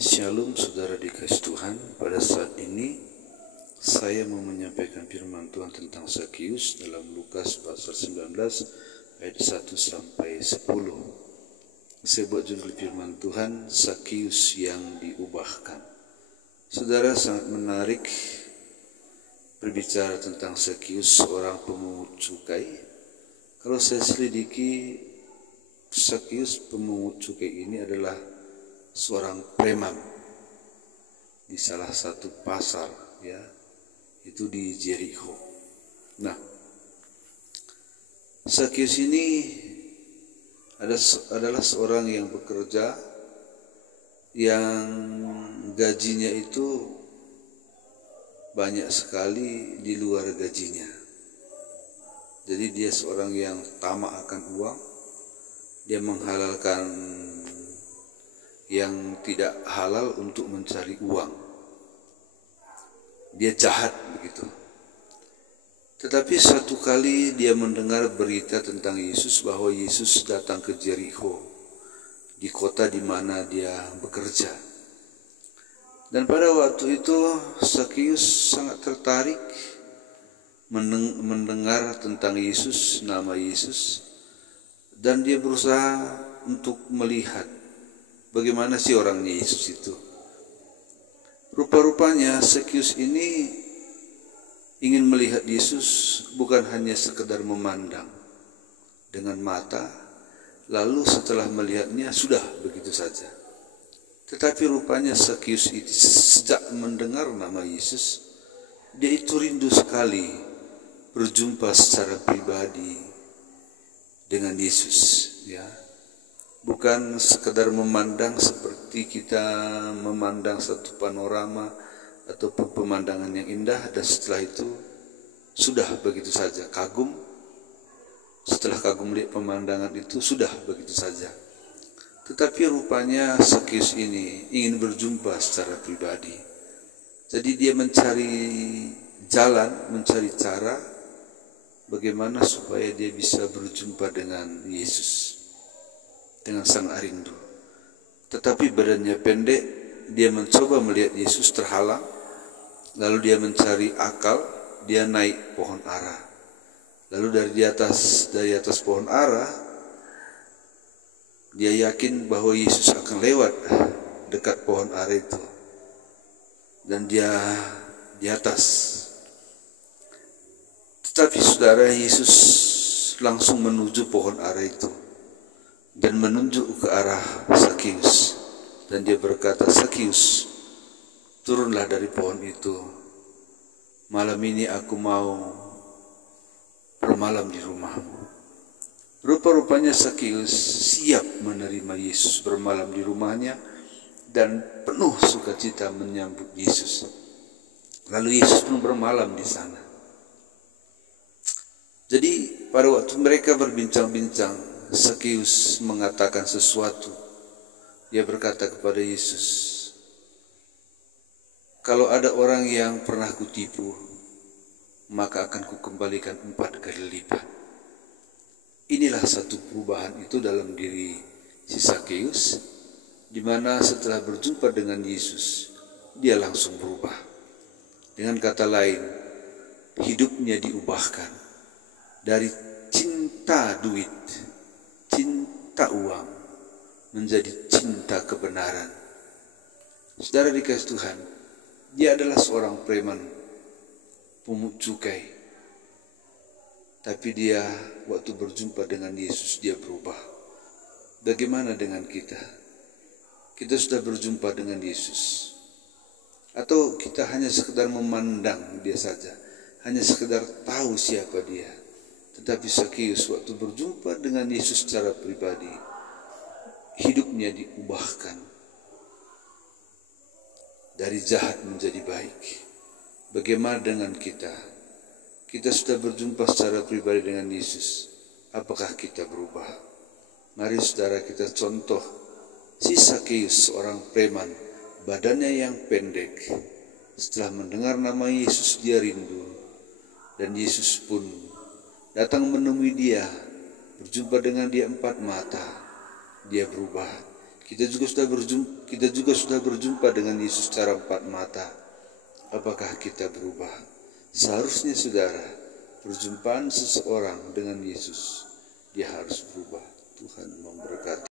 Shalom saudara dikasih Tuhan. Pada saat ini saya mau menyampaikan firman Tuhan tentang Zakius dalam Lukas pasal 19 ayat 1 sampai 10. Saya buat judul firman Tuhan, Zakius yang diubahkan. Saudara, sangat menarik berbicara tentang Zakius, seorang pemungut cukai. Kalau saya selidiki, Zakius pemungut cukai ini adalah seorang preman di salah satu pasar, ya, itu di Jericho. Nah, Zakius ini adalah seorang yang bekerja, yang gajinya itu banyak sekali di luar gajinya. Jadi dia seorang yang tamak akan uang, dia menghalalkan yang tidak halal untuk mencari uang. Dia jahat begitu. Tetapi satu kali dia mendengar berita tentang Yesus, bahwa Yesus datang ke Jericho, di kota di mana dia bekerja. Dan pada waktu itu Zakius sangat tertarik mendengar tentang Yesus, nama Yesus, dan dia berusaha untuk melihat bagaimana sih orangnya Yesus itu. Rupa-rupanya Zakius ini ingin melihat Yesus, bukan hanya sekedar memandang dengan mata, lalu setelah melihatnya sudah begitu saja. Tetapi rupanya Zakius itu sejak mendengar nama Yesus, dia itu rindu sekali berjumpa secara pribadi dengan Yesus, ya. Bukan sekedar memandang seperti kita memandang satu panorama atau pemandangan yang indah, dan setelah itu sudah begitu saja, kagum. Setelah kagum melihat pemandangan itu sudah begitu saja. Tetapi rupanya Zakius ini ingin berjumpa secara pribadi. Jadi dia mencari jalan, mencari cara bagaimana supaya dia bisa berjumpa dengan Yesus dengan sangat rindu. Tetapi badannya pendek, dia mencoba melihat Yesus, terhalang. Lalu dia mencari akal, dia naik pohon ara. Lalu dari atas pohon ara, dia yakin bahwa Yesus akan lewat dekat pohon ara itu, dan dia di atas. Tetapi saudara, Yesus langsung menuju pohon ara itu dan menunjuk ke arah Zakius, dan dia berkata, "Zakius, turunlah dari pohon itu. Malam ini aku mau bermalam di rumahmu." Rupa-rupanya Zakius siap menerima Yesus bermalam di rumahnya dan penuh sukacita menyambut Yesus. Lalu Yesus pun bermalam di sana. Jadi pada waktu mereka berbincang-bincang, Zakius mengatakan sesuatu. Dia berkata kepada Yesus, "Kalau ada orang yang pernah kutipu, maka akan kukembalikan 4 kali lipat." Inilah satu perubahan itu dalam diri si Zakius, di mana setelah berjumpa dengan Yesus, dia langsung berubah. Dengan kata lain, hidupnya diubahkan dari cinta duit, cinta uang, menjadi cinta kebenaran. Saudara dikasih Tuhan, dia adalah seorang preman, pungut cukai. Tapi dia waktu berjumpa dengan Yesus, dia berubah. Bagaimana dengan kita? Kita sudah berjumpa dengan Yesus, atau kita hanya sekedar memandang dia saja, hanya sekedar tahu siapa dia? Tetapi Zakius waktu berjumpa dengan Yesus secara pribadi, hidupnya diubahkan dari jahat menjadi baik. Bagaimana dengan kita? Kita sudah berjumpa secara pribadi dengan Yesus. Apakah kita berubah? Mari saudara, kita contoh si Zakius, seorang preman, badannya yang pendek. Setelah mendengar nama Yesus, dia rindu. Dan Yesus pun datang menemui dia, berjumpa dengan dia 4 mata. Dia berubah. kita juga sudah berjumpa dengan Yesus secara empat mata. Apakah kita berubah? Seharusnya saudara, perjumpaan seseorang dengan Yesus, dia harus berubah. Tuhan memberkati.